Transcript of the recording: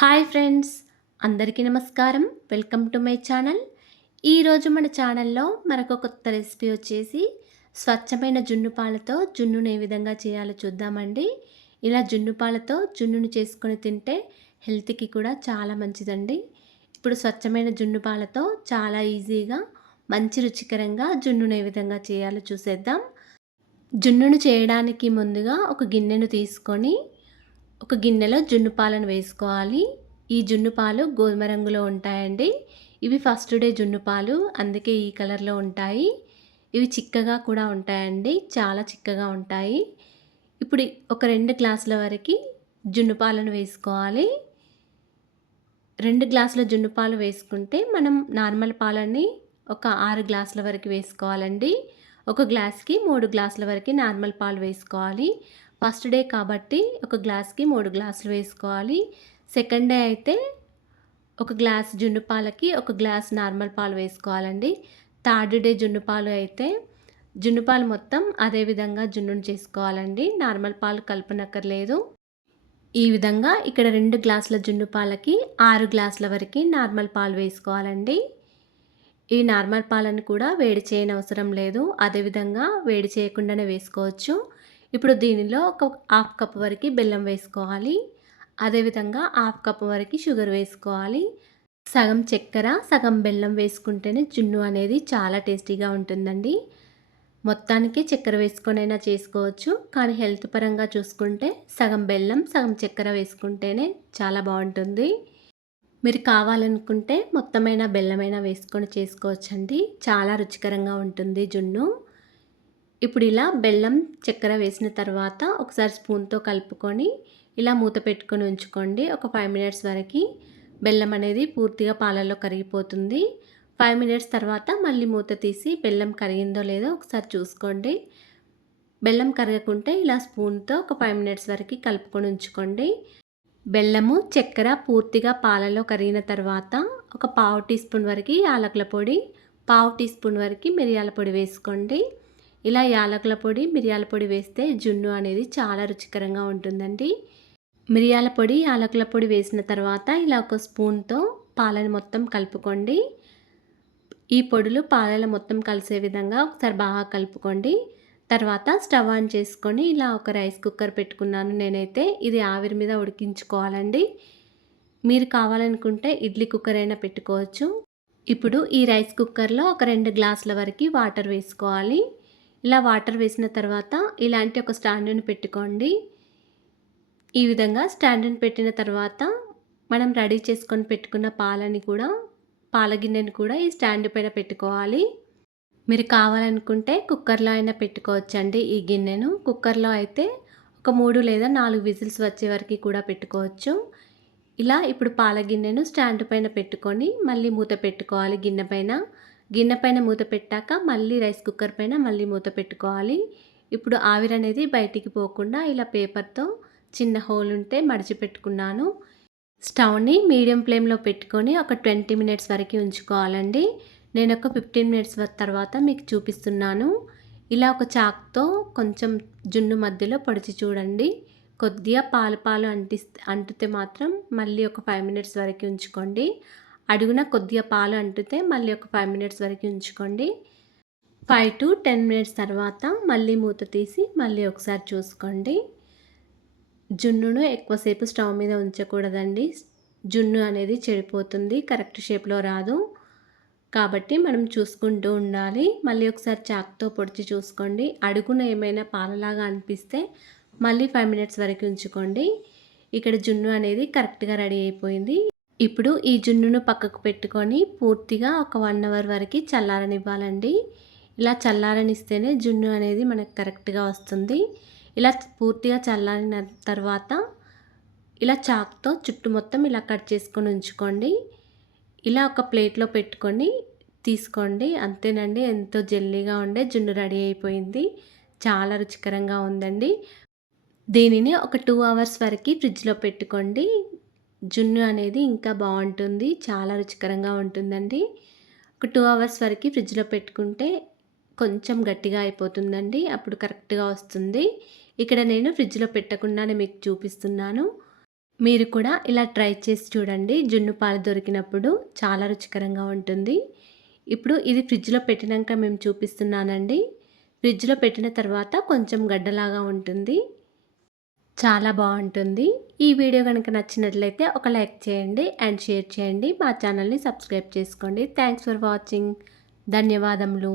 Hi friends అందరికీ నమస్కారం. Welcome to my channel. ఈరోజు మన ఛానల్లో మరొక కొత్త రెసిపీ వచ్చేసి స్వచ్ఛమైన జున్ను పాలతో జున్నును ఏ విధంగా చేయాలో చూద్దామండి. ఇలా జున్ను పాలతో జున్నును చేసుకొని తింటే హెల్త్కి కూడా చాలా మంచిదండి. ఇప్పుడు స్వచ్ఛమైన జున్ను పాలతో చాలా ఈజీగా మంచి రుచికరంగా జున్నును ఏ విధంగా చేయాలో చూసేద్దాం. జున్నును చేయడానికి ముందుగా ఒక గిన్నెను తీసుకొని ఒక గిన్నెలో జున్ను పాలను వేసుకోవాలి. ఈ జున్ను పాలు గోధుమ రంగులో ఉంటాయండి. ఇవి ఫస్ట్ డే జున్ను పాలు అందుకే ఈ కలర్లో ఉంటాయి. ఇవి చిక్కగా కూడా ఉంటాయండి చాలా చిక్కగా ఉంటాయి. ఇప్పుడు ఒక రెండు గ్లాసుల వరకు జున్ను పాలను వేసుకోవాలి. రెండు గ్లాసుల జున్ను పాలు వేసుకుంటే మనం నార్మల్ పాలని ఒక ఆరు గ్లాసుల వరకు వేసుకోవాలండి. ఒక గ్లాస్కి మూడు గ్లాసుల వరకు నార్మల్ పాలు వేసుకోవాలి. ఫస్ట్ డే కాబట్టి ఒక గ్లాస్కి మూడు గ్లాసులు వేసుకోవాలి. సెకండ్ డే అయితే ఒక గ్లాస్ జున్ను పాలకి ఒక గ్లాస్ నార్మల్ పాలు వేసుకోవాలండి. థర్డ్ డే జున్ను పాలు అయితే జున్ను పాలు మొత్తం అదే విధంగా జున్నును చేసుకోవాలండి. నార్మల్ పాలు కలపనక్కర్లేదు. ఈ విధంగా ఇక్కడ రెండు గ్లాసుల జున్ను పాలకి ఆరు గ్లాసుల వరకు నార్మల్ పాలు వేసుకోవాలండి. ఈ నార్మల్ పాలను కూడా వేడి చేయని అవసరం లేదు అదేవిధంగా వేడి చేయకుండానే వేసుకోవచ్చు. ఇప్పుడు దీనిలో ఒక హాఫ్ కప్ వరకు బెల్లం వేసుకోవాలి. అదేవిధంగా హాఫ్ కప్ వరకు షుగర్ వేసుకోవాలి. సగం చక్కెర సగం బెల్లం వేసుకుంటేనే జున్ను అనేది చాలా టేస్టీగా ఉంటుందండి. మొత్తానికి చక్కెర వేసుకొనైనా చేసుకోవచ్చు. కానీ హెల్త్ పరంగా చూసుకుంటే సగం బెల్లం సగం చక్కెర వేసుకుంటేనే చాలా బాగుంటుంది. మీరు కావాలనుకుంటే మొత్తమైన బెల్లమైనా వేసుకొని చేసుకోవచ్చండి. చాలా రుచికరంగా ఉంటుంది జున్ను. ఇప్పుడు ఇలా బెల్లం చక్కెర వేసిన తర్వాత ఒకసారి స్పూన్తో కలుపుకొని ఇలా మూత పెట్టుకొని ఉంచుకోండి. ఒక ఫైవ్ మినిట్స్ వరకు బెల్లం అనేది పూర్తిగా పాలల్లో కరిగిపోతుంది. ఫైవ్ మినిట్స్ తర్వాత మళ్ళీ మూత తీసి బెల్లం కరిగిందో లేదో ఒకసారి చూసుకోండి. బెల్లం కరగకుంటే ఇలా స్పూన్తో ఒక ఫైవ్ మినిట్స్ వరకు కలుపుకొని ఉంచుకోండి. బెల్లము చక్కెర పూర్తిగా పాలలో కరిగిన తర్వాత ఒక పావు టీ స్పూన్ వరకు యాలకుల పొడి పావు టీ స్పూన్ వరకు మిరియాల పొడి వేసుకోండి. ఇలా యాలకుల పొడి మిరియాల పొడి వేస్తే జున్ను అనేది చాలా రుచికరంగా ఉంటుందండి. మిరియాల పొడి యాలకుల పొడి వేసిన తర్వాత ఇలా ఒక స్పూన్తో పాలను మొత్తం కలుపుకోండి. ఈ పొడులు పాలలో మొత్తం కలిసే విధంగా ఒకసారి బాగా కలుపుకోండి. తర్వాత స్టవ్ ఆన్ చేసుకొని ఇలా ఒక రైస్ కుక్కర్ పెట్టుకున్నాను నేనైతే. ఇది ఆవిరి మీద ఉడికించుకోవాలండి. మీరు కావాలనుకుంటే ఇడ్లీ కుక్కర్ అయినా పెట్టుకోవచ్చు. ఇప్పుడు ఈ రైస్ కుక్కర్లో ఒక రెండు గ్లాసుల వరకు వాటర్ వేసుకోవాలి. ఇలా వాటర్ వేసిన తర్వాత ఇలాంటి ఒక స్టాండ్ని పెట్టుకోండి. ఈ విధంగా స్టాండ్ని పెట్టిన తర్వాత మనం రెడీ చేసుకొని పెట్టుకున్న పాలని కూడా పాలగిన్నెని కూడా ఈ స్టాండ్ పైన పెట్టుకోవాలి. మీరు కావాలనుకుంటే కుక్కర్లో అయినా పెట్టుకోవచ్చండి ఈ గిన్నెను. కుక్కర్లో అయితే ఒక మూడు లేదా నాలుగు విజిల్స్ వచ్చే వరకు కూడా పెట్టుకోవచ్చు. ఇలా ఇప్పుడు పాల గిన్నెను స్టాండ్ పైన పెట్టుకొని మళ్ళీ మూత పెట్టుకోవాలి గిన్నె పైన. గిన్నె పైన మూత పెట్టాక మళ్ళీ రైస్ కుక్కర్ పైన మళ్ళీ మూత పెట్టుకోవాలి. ఇప్పుడు ఆవిరి అనేది బయటికి పోకుండా ఇలా పేపర్తో చిన్న హోల్ ఉంటే మడిచి పెట్టుకున్నాను. స్టవ్ని మీడియం ఫ్లేమ్లో పెట్టుకొని ఒక ట్వంటీ మినిట్స్ వరకు ఉంచుకోవాలండి. నేను ఒక ఫిఫ్టీన్ మినిట్స్ తర్వాత మీకు చూపిస్తున్నాను. ఇలా ఒక చాక్తో కొంచెం జున్ను మధ్యలో పొడిచి చూడండి. కొద్దిగా పాలు పాలు అంటి అంటితే మాత్రం మళ్ళీ ఒక ఫైవ్ మినిట్స్ వరకు ఉంచుకోండి. అడుగున కొద్దిగా పాలు అంటితే మళ్ళీ ఒక ఫైవ్ మినిట్స్ వరకు ఉంచుకోండి. ఫైవ్ టు టెన్ మినిట్స్ తర్వాత మళ్ళీ మూత తీసి మళ్ళీ ఒకసారి చూసుకోండి. జున్నును ఎక్కువసేపు స్టవ్ మీద ఉంచకూడదండి. జున్ను అనేది చెడిపోతుంది కరెక్ట్ షేప్లో రాదు. కాబట్టి మనం చూసుకుంటూ ఉండాలి. మళ్ళీ ఒకసారి చాక్తో పొడిచి చూసుకోండి. అడుగున ఏమైనా పాలలాగా అనిపిస్తే మళ్ళీ ఫైవ్ మినిట్స్ వరకు ఉంచుకోండి. ఇక్కడ జున్ను అనేది కరెక్ట్గా రెడీ అయిపోయింది. ఇప్పుడు ఈ జున్నును పక్కకు పెట్టుకొని పూర్తిగా ఒక వన్ అవర్ వరకు చల్లారనివ్వాలండి. ఇలా చల్లారనిస్తేనే జున్ను అనేది మనకు కరెక్ట్గా వస్తుంది. ఇలా పూర్తిగా చల్లారిన తర్వాత ఇలా చాక్తో చుట్టూ మొత్తం ఇలా కట్ చేసుకొని ఉంచుకోండి. ఇలా ఒక ప్లేట్లో పెట్టుకొని తీసుకోండి. అంతేనండి ఎంతో జల్లీగా ఉండే జున్ను రెడీ అయిపోయింది. చాలా రుచికరంగా ఉందండి. దీనిని ఒక టూ అవర్స్ వరకు ఫ్రిడ్జ్లో పెట్టుకోండి. జున్ను అనేది ఇంకా బాగుంటుంది చాలా రుచికరంగా ఉంటుందండి. ఒక టూ అవర్స్ వరకు ఫ్రిడ్జ్లో పెట్టుకుంటే కొంచెం గట్టిగా అయిపోతుందండి అప్పుడు కరెక్ట్గా వస్తుంది. ఇక్కడ నేను ఫ్రిడ్జ్లో పెట్టకుండానే మీకు చూపిస్తున్నాను. మీరు కూడా ఇలా ట్రై చేసి చూడండి జున్ను పాలు దొరికినప్పుడు చాలా రుచికరంగా ఉంటుంది. ఇప్పుడు ఇది ఫ్రిడ్జ్లో పెట్టినాక మేము చూపిస్తున్నానండి. ఫ్రిడ్జ్లో పెట్టిన తర్వాత కొంచెం గడ్డలాగా ఉంటుంది. చాలా బాగుంటుంది. ఈ వీడియో కనుక నచ్చినట్లయితే ఒక లైక్ చేయండి అండ్ షేర్ చేయండి. మా ఛానల్ని సబ్స్క్రైబ్ చేసుకోండి. Thanks for watching. ధన్యవాదములు.